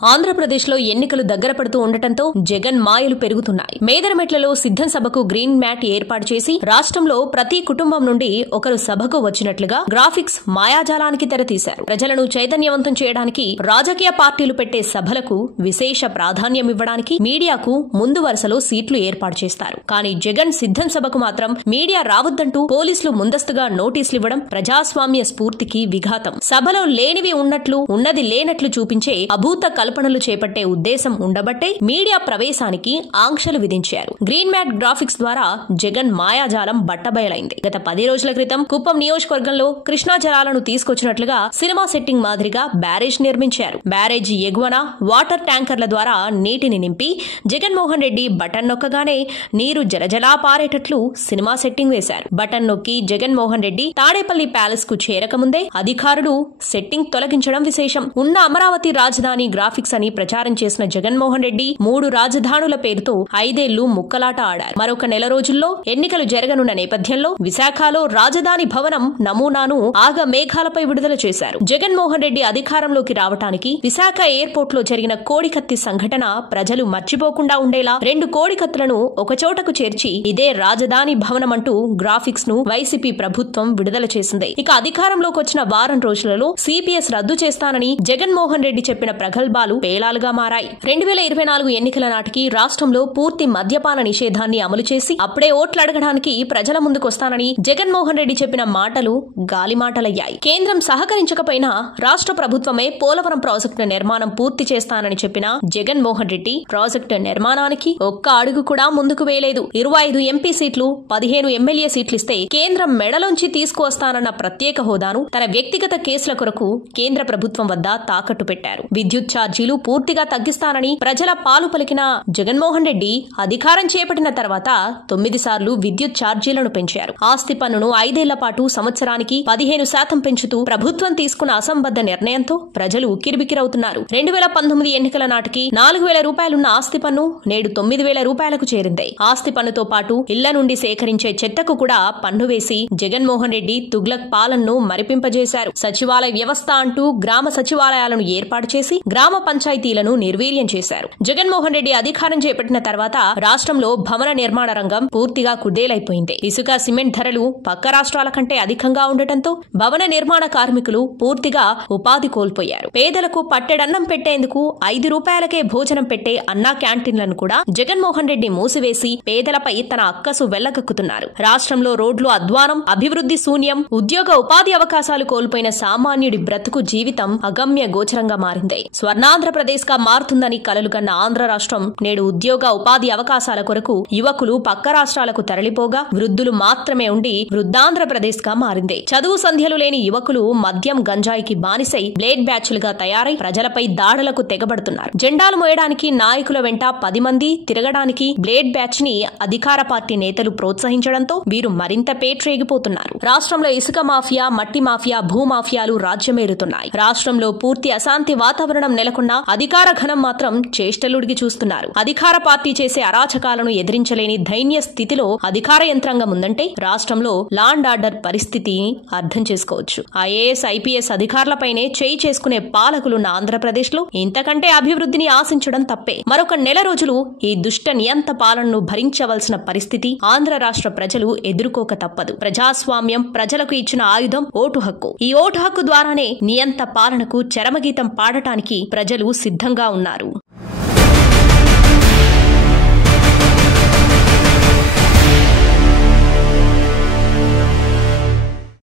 ఆంధ్రప్రదేశ్లో ఎన్నికలు దగ్గర పడుతూ ఉండటంతో జగన్ మాయలు పెరుగుతున్నాయి. మేదరమెట్లలో సిద్ధం సభకు గ్రీన్ మ్యాట్ ఏర్పాటు చేసి రాష్ట్రంలో ప్రతి కుటుంబం నుండి ఒకరు సభకు వచ్చినట్లుగా గ్రాఫిక్స్ మాయాజాలానికి తెరతీశారు. ప్రజలను చైతన్యవంతం చేయడానికి రాజకీయ పార్టీలు పెట్టే సభలకు విశేష ప్రాధాన్యమివ్వడానికి మీడియాకు ముందు వరుసలో సీట్లు ఏర్పాటు చేస్తారు. కానీ జగన్ సిద్ధం సభకు మాత్రం మీడియా రావద్దంటూ పోలీసులు ముందస్తుగా నోటీసులివ్వడం ప్రజాస్వామ్య స్ఫూర్తికి విఘాతం. సభలో లేనివి ఉన్నట్లు ఉన్నది లేనట్లు చూపించే అభూత కల్పనలు చేపట్టే ఉద్దేశం ఉండబట్టే మీడియా ప్రవేశానికి ఆంక్షలు విధించారు. గ్రీన్ మ్యాట్ గ్రాఫిక్స్ ద్వారా జగన్ మాయాజాలం బట్టబయలైంది. గత 10 రోజుల క్రితం కుప్పం నియోజకవర్గంలో కృష్ణా జలాలను తీసుకొచ్చినట్లుగా సినిమా సెట్టింగ్ మాదిరిగా బ్యారేజ్ నిర్మించారు. బ్యారేజ్ ఎగువన వాటర్ ట్యాంకర్ల ద్వారా నీటిని నింపి జగన్మోహన్ రెడ్డి బటన్ నొక్కగానే నీరు జలజలా పారేటట్లు సినిమా సెట్టింగ్ వేశారు. బటన్ నొక్కి జగన్మోహన్ రెడ్డి తాడేపల్లి ప్యాలెస్ కు చేరకముందే అధికారులు సెట్టింగ్ తొలగించడం విశేషం. ఉన్న అమరావతి రాజధాని గ్రాఫిక్స్ అని ప్రచారం చేసిన జగన్మోహన్ రెడ్డి 3 రాజధానుల పేరుతో 5 ఏళ్లు ముక్కలాట ఆడారు. మరొక నెల రోజుల్లో ఎన్నికలు జరగనున్న నేపథ్యంలో విశాఖలో రాజధాని భవనం నమూనాను ఆగ మేఘాలపై విడుదల చేశారు. జగన్మోహన్ రెడ్డి అధికారంలోకి రావటానికి విశాఖ ఎయిర్పోర్ట్ లో జరిగిన కోడికత్తి సంఘటన ప్రజలు మర్చిపోకుండా ఉండేలా 2 కోడికత్తులను ఒకచోటకు చేర్చి ఇదే రాజధాని భవనం అంటూ గ్రాఫిక్స్ ను వైసీపీ ప్రభుత్వం విడుదల చేసింది. ఇక అధికారంలోకి వచ్చిన వారం రోజులలో సిపిఎస్ రద్దు చేస్తానని జగన్మోహన్ రెడ్డి చెప్పిన ప్రగల్భాలు పేలాలుగా మారాయి. 2024 ఎన్నికల నాటికి రాష్ట్రంలో పూర్తి మద్యపాన నిషేధాన్ని అమలు చేసి అప్పుడే ఓట్లు అడగడానికి ప్రజల ముందుకొస్తానని జగన్మోహన్ రెడ్డి చెప్పిన మాటలు గాలిమాటలయ్యాయి. కేంద్రం సహకరించకపోయినా రాష్ట్ర ప్రభుత్వమే పోలవరం ప్రాజెక్టు నిర్మాణం పూర్తి చేస్తానని చెప్పిన జగన్మోహన్ రెడ్డి ప్రాజెక్టు నిర్మాణానికి ఒక్క అడుగు కూడా ముందుకు వేయలేదు. 25 ఎంపీ సీట్లు 15 ఎమ్మెల్యే సీట్లిస్తే కేంద్రం మెడలోంచి తీసుకువస్తానన్న ప్రత్యేక హోదాను తన వ్యక్తిగత కేసుల కొరకు కేంద్ర ప్రభుత్వం వద్ద తాకట్టు పెట్టారు. విద్యుత్ ఛార్జీలు పూర్తిగా తగ్గిస్తానని ప్రజల పాలు పలికిన జగన్మోహన్ రెడ్డి అధికారం చేపట్టిన తర్వాత 9 సార్లు విద్యుత్ ఛార్జీలను పెంచారు. ఆస్తి పన్నును 5 ఏళ్ల పాటు సంవత్సరానికి 15% పెంచుతూ ప్రభుత్వం తీసుకున్న అసంబద్ధ నిర్ణయంతో ప్రజలు ఉక్కిరిబిక్కిరవుతున్నారు. 2019 ఎన్నికల నాటికి 4,000 రూపాయలున్న ఆస్తి పన్ను నేడు 9,000 రూపాయలకు చేరింది. ఆస్తి పన్నుతో పాటు ఇళ్ల నుండి సేకరించే చెత్తకు కూడా పన్ను వేసి జగన్మోహన్ రెడ్డి తుగ్లక్ పాలనను మరిపింపజేశారు. సచివాలయ వ్యవస్థ అంటూ గ్రామ సచివాలయాలను ఏర్పాటు చేసి గ్రామ పంచాయతీలను నిర్వీర్యం చేశారు. జగన్మోహన్ రెడ్డి అధికారం చేపట్టిన తర్వాత రాష్ట్రంలో భవన నిర్మాణ రంగం పూర్తిగా కుదేలైపోయింది. ఇసుక సిమెంట్ ధరలు పక్క రాష్ట్రాల కంటే అధికంగా ఉండటంతో భవన నిర్మాణ కార్మికులు పూర్తిగా ఉపాధి కోల్పోయారు. పేదలకు పట్టెడన్నం పెట్టేందుకు 5 రూపాయలకే భోజనం పెట్టే అన్నా క్యాంటీన్లను కూడా జగన్మోహన్ రెడ్డి మూసివేసి పేదలపై తన అక్కసు వెళ్లగక్కుతున్నారు. రాష్ట్రంలో రోడ్లు అధ్వానం, అభివృద్ధి శూన్యం, ఉద్యోగ ఉపాధి అవకాశాలు కోల్పోయిన సామాన్యుడి బ్రతుకు జీవితం అగమ్య గోచరంగా మారింది. స్వర్ణాంధ్రప్రదేశ్ గా మారుతుందని కలలుగన్న ఆంధ్ర రాష్ట్రం నేడు ఉద్యోగ ఉపాధి అవకాశాల కొరకు యువకులు పక్క రాష్ట్రాలకు తరలిపోగా వృద్ధులు మాత్రమే ఉండి వృద్ధాంధ్రప్రదేశ్ గా మారింది. చదువు సంధ్యలు లేని యువకులు మద్యం గంజాయికి బానిసై బ్లేడ్ బ్యాచ్లుగా తయారై ప్రజలపై దాడులకు తెగబడుతున్నారు. జెండాలు మోయడానికి నాయకుల వెంట 10 మంది తిరగడానికి బ్లేడ్ బ్యాచ్ ని అధికార పార్టీ నేతలు ప్రోత్సహించడంతో వీరు మరింత పేట్రేగిపోతున్నారు. రాష్ట్రంలో ఇసుక మాఫియా, మట్టి మాఫియా, భూమాఫియాలు రాజ్యమేరుతున్నాయి. రాష్ట్రంలో పూర్తి అశాంతి వాతావరణం నెలకొన్న అధికార ఘనం మాత్రం చేష్టలుడిగి చూస్తున్నారు. అధికార పార్టీ చేసే అరాచకాలను ఎదిరించలేని దైన్య స్థితిలో అధికార యంత్రాంగం ఉందంటే రాష్ట్రంలో లా అండ్ ఆర్డర్ పరిస్థితి అర్థం చేసుకోవచ్చు. ఐఏఎస్, ఐపీఎస్ అధికారులపైనే చేయి చేసుకునే పాలకులున్న ఆంధ్రప్రదేశ్ లో ఇంతకంటే అభివృద్ధిని ఆశించడం తప్పే. మరొక నెల రోజులు ఈ దుష్ట నియంత పాలనను భరించవలసిన పరిస్థితి ఆంధ్ర రాష్ట్ర ప్రజలు ఎదుర్కోక తప్పదు. ప్రజాస్వామ్యం ప్రజలకు ఇచ్చిన ఆయుధం ఓటు హక్కు. ఈ ఓటు హక్కు ద్వారానే నియంత పాలనకు చరమగీతం పాడటానికి ప్రజలు సిద్ధంగా ఉన్నారు.